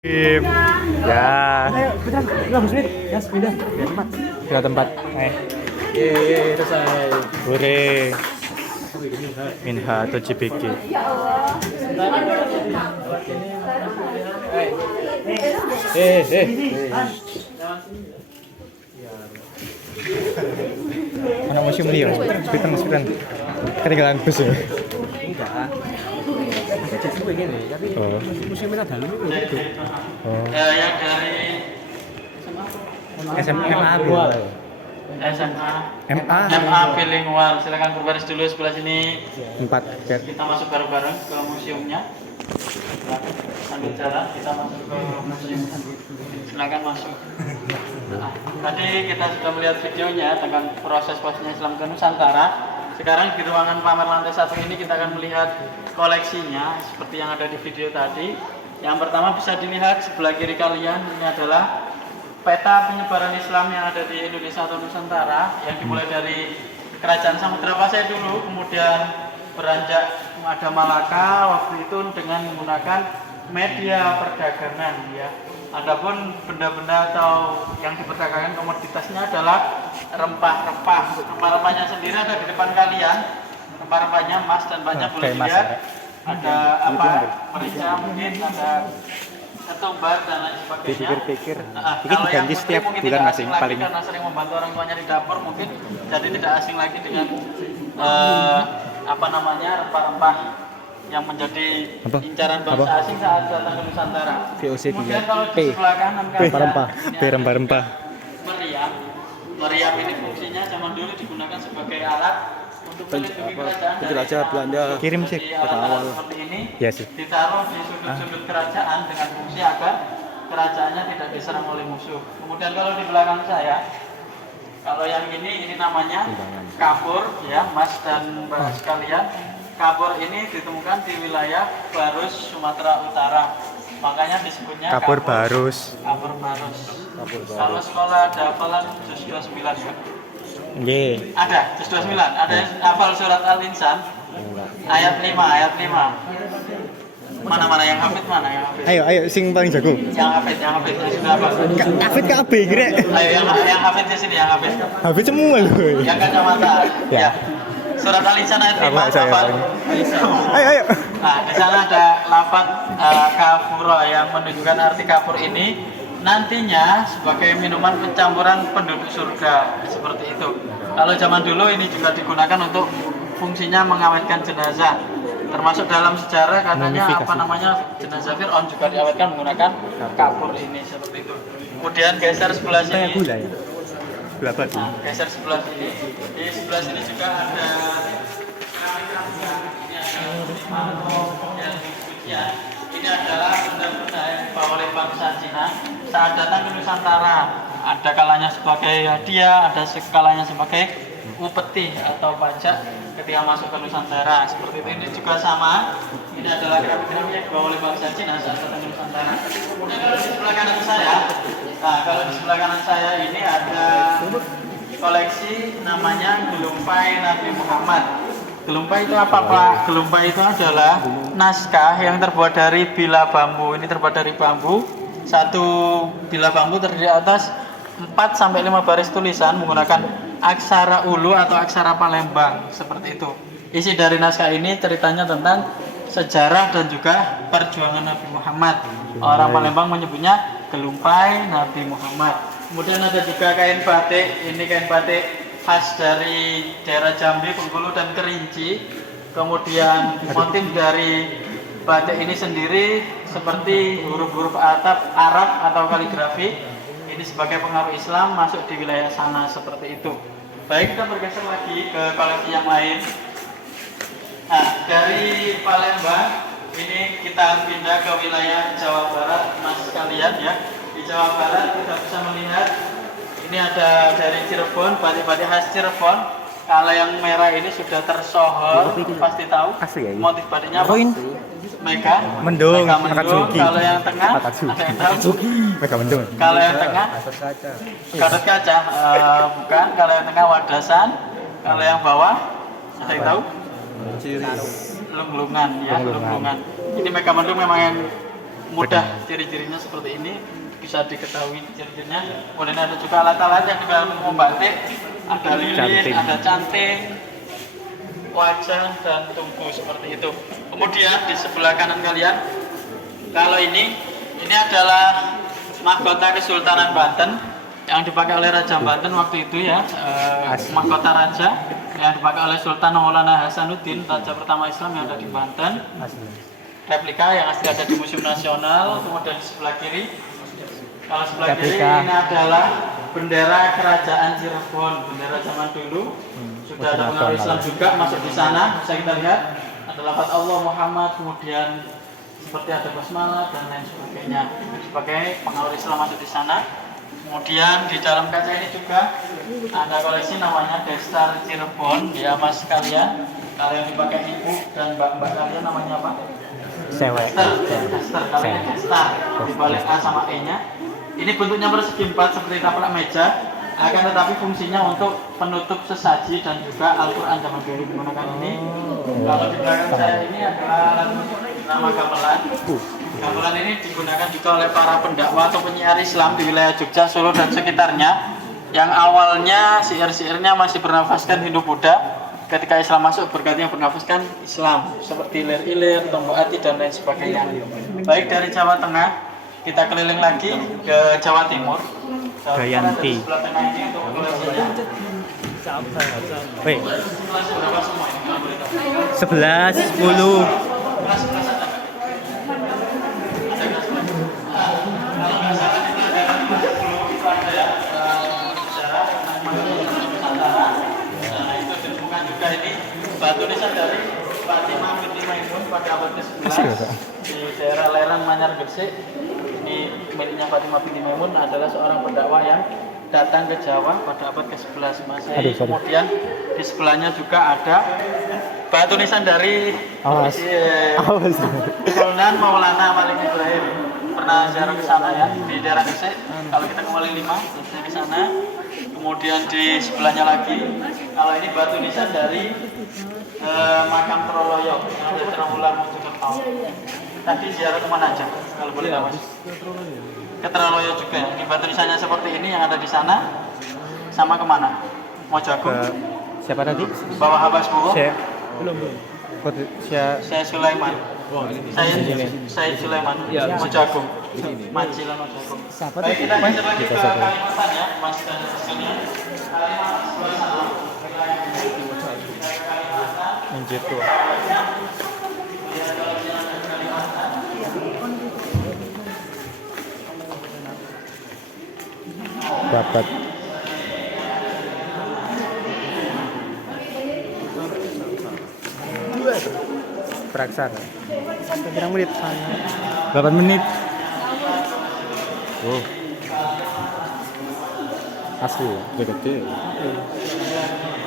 Tim. Ya. Ayo, beneran, 15 menit. Gas, pindah. Pindah tempat. Yeay, selesai. Hore. Minha atau JBG. Anak museum dia, sepitan. Ketinggalan bus ya. Enggak. Jadi begini, tapi museumnya dalam itu. Oh. Yang dari SMA SMA MA MA bilingual, silakan berbaris dulu sebelah sini. 4 Kita masuk bareng-bareng ke museumnya. Sambil jalan kita masuk ke museum. Silakan masuk. Nah, tadi kita sudah melihat videonya tentang proses-prosesnya Islam ke Nusantara. Sekarang di ruangan pamer lantai 1 ini kita akan melihat koleksinya seperti yang ada di video tadi. Yang pertama bisa dilihat sebelah kiri kalian, ini adalah peta penyebaran Islam yang ada di Indonesia atau Nusantara, yang dimulai dari Kerajaan Samudra Pasai dulu, kemudian beranjak ada Malaka waktu itu dengan menggunakan media perdagangan ya. Adapun benda-benda atau yang diperdagangkan komoditasnya adalah rempah-rempah. Rempah-rempahnya sendiri ada di depan kalian. Rempah-rempahnya emas dan banyak boleh dilihat. Ada apa? Merica mungkin, ada ketumbar dan lain sebagainya. Dipikir-pikir, ini Kalau yang diganti putih setiap mungkin bulan tidak masing asing lagi paling. karena sering membantu orang tuanya di dapur mungkin, jadi tidak asing lagi dengan rempah-rempah yang menjadi incaran bangsa asing saat datang ke Nusantara. VOC Kemudian 3. kalau di sebelah kanan kalian, Rempah-rempah. ini ada Rempah-rempah. meriam. Meriam ini fungsinya zaman dulu digunakan sebagai alat untuk melindungi kerajaan dari penjelajah Belanda. Kirim sih Jadi pada alat-alat awal. seperti ini Iya sih. ditaruh di sudut-sudut kerajaan dengan fungsi agar kerajaannya tidak diserang oleh musuh. Kemudian kalau di belakang saya, kalau yang ini namanya kapur ya, Mas dan Mbak sekalian. Kapur ini ditemukan di wilayah Barus, Sumatera Utara. Makanya disebutnya Kapur Barus. Kapur Barus. Kalau sekolah ada hafalan juz 29 ya? Nggih. Ada, juz 29. Ada yang hafal surat Al-Insan? Ayat 5. Mana yang hafid mana yang hafid? Ayo sing paling jago. Yang hafid yang sudah hafal. Hafid KB kira. Ayo yang hafid di sini, yang hafid. Hafid semua loh. Yang kacamata. Ya. Ya. Surat Al-Insan ayat 5 Apa saya hafal. Ayo. Nah, di sana ada lafaz kafura yang menunjukkan arti kafur ini nantinya sebagai minuman pencampuran penduduk surga, seperti itu. Kalau zaman dulu ini juga digunakan untuk fungsinya mengawetkan jenazah. Termasuk dalam sejarah katanya jenazah Fir'aun juga diawetkan menggunakan kafur ini, seperti itu. Kemudian geser sebelah sini. Gula batu. Nah, geser sebelah sini. Di sebelah sini juga ada ini adalah benda-benda yang dibawa oleh bangsa Cina saat datang ke Nusantara. Ada kalanya sebagai hadiah, ada kalanya sebagai upeti atau pajak ketika masuk ke Nusantara. Seperti itu. Ini juga sama. Ini adalah keramik-keramik yang dibawa oleh bangsa Cina saat datang ke Nusantara. Kemudian kalau di sebelah kanan saya, kalau di sebelah kanan saya ini ada koleksi namanya Gelumpai Nabi Muhammad. Gelumpai itu apa Pak? Gelumpai itu adalah naskah yang terbuat dari bila bambu. Ini terbuat dari bambu. Satu bila bambu terdiri atas 4 sampai 5 baris tulisan menggunakan aksara Ulu atau aksara Palembang, seperti itu. Isi dari naskah ini ceritanya tentang sejarah dan juga perjuangan Nabi Muhammad. Orang Palembang menyebutnya Gelumpai Nabi Muhammad. Kemudian ada juga kain batik. Ini kain batik khas dari daerah Jambi, Bengkulu dan Kerinci. Kemudian motif dari batik ini sendiri seperti huruf-huruf atap Arab atau kaligrafi. Ini sebagai pengaruh Islam masuk di wilayah sana, seperti itu. Baik, kita bergeser lagi ke koleksi yang lain. Nah, dari Palembang ini kita pindah ke wilayah Jawa Barat, Mas sekalian ya. Di Jawa Barat kita bisa melihat ini ada dari Cirebon, batik-batik khas Cirebon. Kalau yang merah ini sudah tersohor, pasti tahu. Motif batiknya apa? Mega Mendung, Mendung. Kalau yang tengah, Akatsuki. ada yang tahu? Mega Mendung. Kalau yang tengah, Gatot Kaca. Bukan. Kalau yang tengah Wadasan. Kalau yang bawah, ada yang tahu? Lunglungan ya, Lunglungan. Ini Mega Mendung memang yang mudah ciri-cirinya seperti ini, bisa diketahui ciri-cirinya. Kemudian ada juga alat-alat yang juga membatik, ada lilin, ada canting, wajah dan tubuh seperti itu. Kemudian di sebelah kanan kalian, kalau ini adalah mahkota Kesultanan Banten yang dipakai oleh Raja Banten waktu itu ya, mahkota raja yang dipakai oleh Sultan Maulana Hasanuddin, raja pertama Islam yang ada di Banten. Replika yang asli ada di Museum Nasional. Kemudian di sebelah kiri, kalau sebelah kiri ini adalah bendera Kerajaan Cirebon, bendera zaman dulu. Sudah ada pengawal Islam juga masuk di sana, bisa kita lihat ada lafaz Allah Muhammad, kemudian seperti ada basmalah dan lain sebagainya. Sebagai pengawal Islam masuk di sana. Kemudian di dalam kaca ini juga ada koleksi namanya Destar Cirebon, ya mas kalian. Kalau yang dipakai ibu dan mbak-mbak kalian namanya apa? Sewek. Destar, kalau ini Destar dibalik A sama E nya. Ini bentuknya persegi 4 seperti taplak meja, akan tetapi fungsinya untuk penutup sesaji dan juga Al-Quran zaman dulu menggunakan ini. Kalau di belakang saya ini adalah nama gamelan. Gamelan ini digunakan juga oleh para pendakwa atau penyiar Islam di wilayah Jogja, Solo dan sekitarnya, yang awalnya syair-syairnya masih bernafaskan Hindu-Buddha. Ketika Islam masuk, berganti yang bernafaskan Islam seperti ilir-ilir, tombok hati dan lain sebagainya. Baik dari Jawa Tengah, kita keliling lagi ke Jawa Timur. Gayanti. Sebelah tengah ini untuk koleksinya. Wait, Berapa semua ini? Kalau boleh tahu. 11, 10. Kelas ada. Batu nisan dari Fatimah binti Maimun pada abad ke-11 di daerah lereng Manyar Gresik. Ini miliknya Fatimah binti Maimun, adalah seorang pendakwah yang datang ke Jawa pada abad ke-11 Masehi. Kemudian di sebelahnya juga ada batu nisan dari Sultan Maulana Malik Ibrahim. Pernah ziarah ke sana ya, di daerah Gresik. Kalau kita kembali 5, kita ke sana. Kemudian di sebelahnya lagi, kalau ini batu nisan dari makam Troloyo yang ada di Trawulan Mojokerto. Tadi ziarah kemana aja? Kalau boleh tahu, Mas? Ke Troloyo juga ya. Di batu nisannya seperti ini yang ada di sana. Sama kemana? Mojagung. Siapa tadi? Bawah Habas Buwo. Belum. Saya Sulaiman. Saya Sulaiman. Mojagung. Mancilan Mojagung. Baik, kita geser lagi ke Kalimantan ya, Mas dan sekalian. Kalimantan sebelah sana. Anjir tuh. Dapat. Peraksana. Kira menit. 8 menit. Oh. Asli, gede.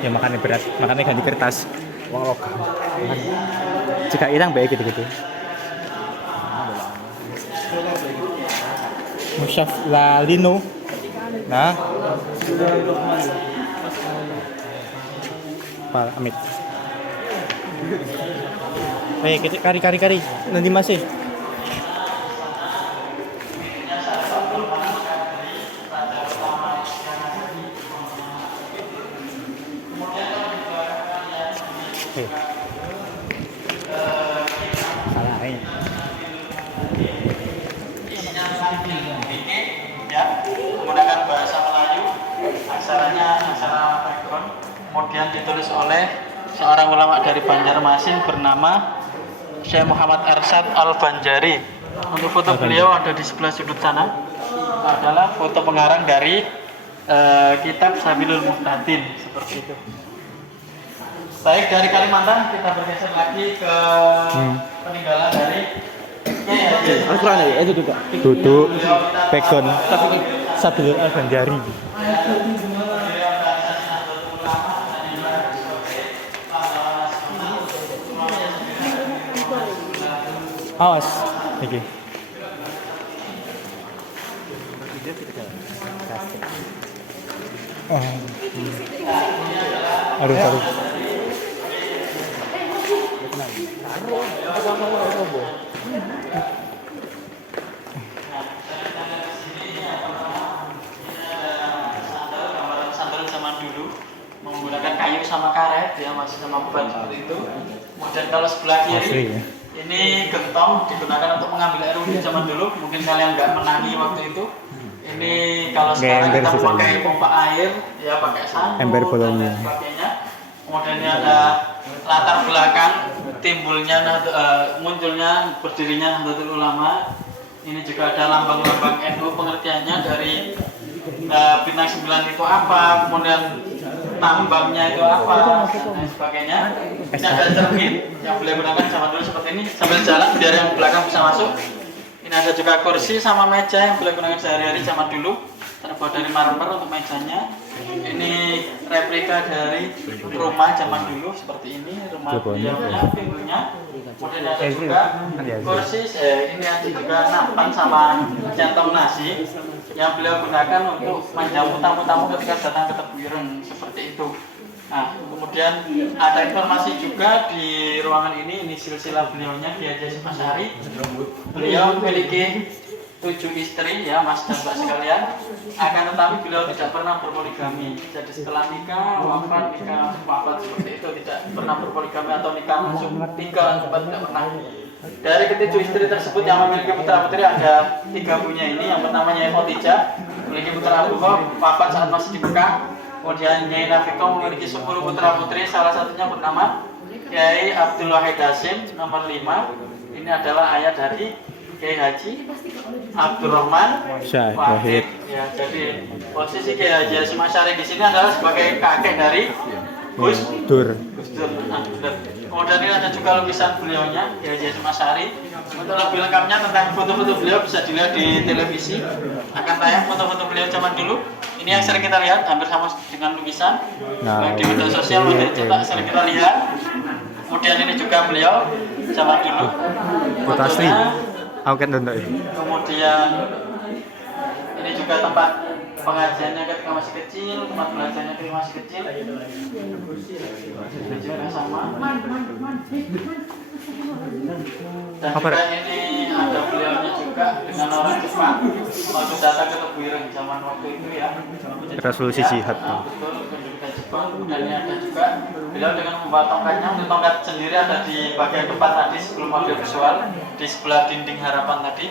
Ya makannya berat, makannya ganti kertas. Wong lokal. Jika hilang baik gitu-gitu. Musyaf Lalino. Nah. Pak Amit. Baik, kari. Nanti masih. Ya, menggunakan bahasa Melayu, aksaranya aksara background, kemudian ditulis oleh seorang ulama dari Banjarmasin bernama Syekh Muhammad Arsyad Al-Banjari. Untuk foto beliau ada di sebelah sudut sana, adalah foto pengarang dari kitab Sabilul Muhtadin, seperti itu. Baik, dari Kalimantan kita bergeser lagi ke peninggalan dari Al-Quran ya, itu juga. Duduk, pegon, Sabilul Al-Banjari. Awas, iki. Aduh. sama karet ya, masih sama ban seperti itu. Kemudian kalau sebelah Asli kiri ya. ini gentong digunakan untuk mengambil air wudhu zaman dulu. Mungkin kalian nggak menangi waktu itu. Ini kalau sekarang Ember kita sih pakai saya. pompa air, ya pakai sangkut Ember dan bolongnya. lain sebagainya. Kemudian ini ada latar belakang timbulnya, munculnya, berdirinya Nahdlatul Ulama. Ini juga ada lambang-lambang NU, pengertiannya dari bintang 9 itu apa, kemudian tambangnya itu apa, dan lain sebagainya. Ini ada cermin yang boleh gunakan sama dulu seperti ini sambil jalan biar yang belakang bisa masuk. Ini ada juga kursi sama meja yang boleh gunakan sehari-hari zaman dulu, terbuat dari marmer untuk mejanya. Ini replika dari rumah zaman dulu seperti ini, rumah beliaunya, pintunya. Kemudian ada juga kursi, ini ada juga nampan sama centong nasi yang beliau gunakan untuk menjamu tamu-tamu ketika datang ke Tebuireng seperti itu. Nah, kemudian ada informasi juga di ruangan ini silsilah beliaunya Kiai Haji Hasyim Asy'ari. Beliau memiliki 7 istri ya Mas dan Mbak sekalian. Akan tetapi beliau tidak pernah berpoligami. Jadi setelah nikah, wafat seperti itu, tidak pernah berpoligami atau nikah masuk 3 4 tidak pernah. Dari ke-7 istri tersebut yang memiliki putra putri ada 3 punya ini. Yang pertama Nyai Khotijah memiliki putra Abdullah, wafat saat masih di Mekah. Kemudian Nyai Nafiqah memiliki 10 putra putri, salah satunya bernama Kiai Abdul Wahid Hasyim nomor 5. Ini adalah ayah dari Kiai Haji Abdurrahman Wahid. Ya, jadi posisi Kiai Haji Hasyim Asy'ari di sini adalah sebagai kakek dari Gus Dur. Nah, kemudian ini ada juga lukisan beliaunya Kiai Haji Hasyim Asy'ari. Untuk lebih lengkapnya tentang foto-foto beliau bisa dilihat di televisi. Akan tayang foto-foto beliau zaman dulu. Ini yang sering kita lihat, hampir sama dengan lukisan. Baik di media sosial maupun cetak sering kita lihat. Kemudian ini juga beliau zaman dulu. Foto asli. Aku kan nonton itu. Kemudian ini juga tempat pengajiannya ketika masih kecil, tempat belajarnya ketika masih kecil. Ini juga sama. Dan juga ini ada beliaunya juga dengan orang Jepang waktu datang ke Tebuireng zaman waktu itu ya. Resolusi jihad. Betul, pendidikan Jepang. Kemudian ini ada juga beliau dengan membawa tongkatnya. Untuk tongkat sendiri ada di bagian depan tadi sebelum audio visual, di sebelah dinding harapan tadi.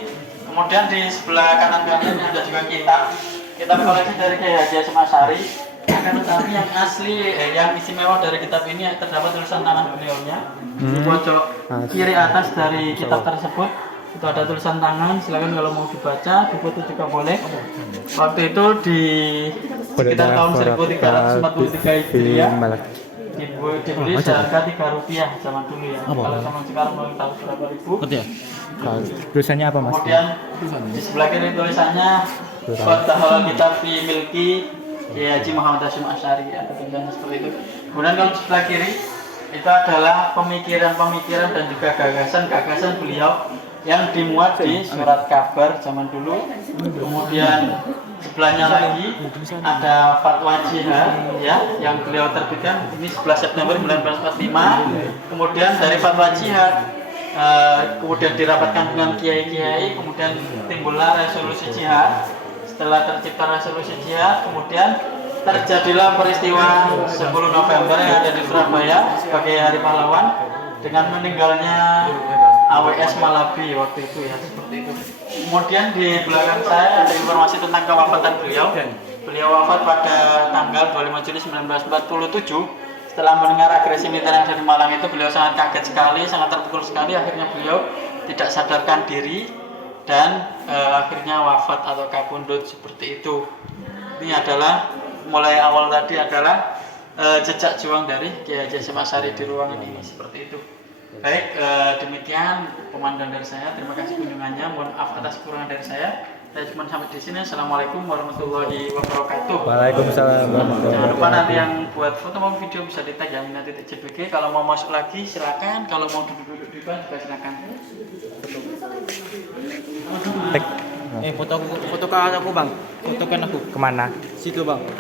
Kemudian di sebelah kanan kalian ada juga kitab koleksi dari Kiai Haji Hasyim Asy'ari. Akan tetapi yang asli, yang istimewa dari kitab ini terdapat tulisan tangan beliaunya. Di pojok kiri atas dari kitab tersebut itu ada tulisan tangan. Silakan kalau mau dibaca, difoto juga boleh. Waktu itu di sekitar tahun 1343 Hijriah dibeli seharga Rp3 zaman dulu ya. Kalau zaman sekarang mau tahu berapa ribu. Tulisannya apa Mas? Kemudian di sebelah kiri tulisannya Fatahul Kitab fi Milki Kiai Haji Muhammad Hasyim Asy'ari, ada tulisannya seperti itu. Kemudian kalau di sebelah kiri itu adalah pemikiran-pemikiran dan juga gagasan-gagasan beliau yang dimuat di surat kabar zaman dulu. Kemudian sebelahnya lagi ada fatwa jihad ya yang beliau terbitkan ini 11 September 1945. Kemudian dari fatwa jihad kemudian dirapatkan dengan kiai-kiai, kemudian timbullah resolusi jihad. Setelah tercipta resolusi jihad, kemudian terjadilah peristiwa 10 November yang ada di Surabaya sebagai Hari Pahlawan dengan meninggalnya AWS Malabi waktu itu ya, seperti itu. Kemudian di belakang saya ada informasi tentang kewafatan beliau. Beliau wafat pada tanggal 25 Juli 1947. Setelah mendengar agresi militer yang ada di Malang itu, beliau sangat kaget sekali, sangat terpukul sekali. Akhirnya beliau tidak sadarkan diri dan akhirnya wafat atau kabundut seperti itu. Ini adalah mulai awal tadi adalah jejak juang dari Kiai Haji Hasyim Asy'ari di ruangan ini seperti itu. Baik, demikian pemandangan dari saya. Terima kasih kunjungannya. Mohon maaf atas kekurangan dari saya. Saya cuma sampai di sini. Assalamualaikum warahmatullahi wabarakatuh. Waalaikumsalam. Jangan lupa nanti yang buat foto maupun video bisa di tag ya Minati.jpg. Kalau mau masuk lagi silakan. Kalau mau duduk-duduk di bawah juga silakan. Foto kan aku bang, fotokan aku Kemana? situ bang.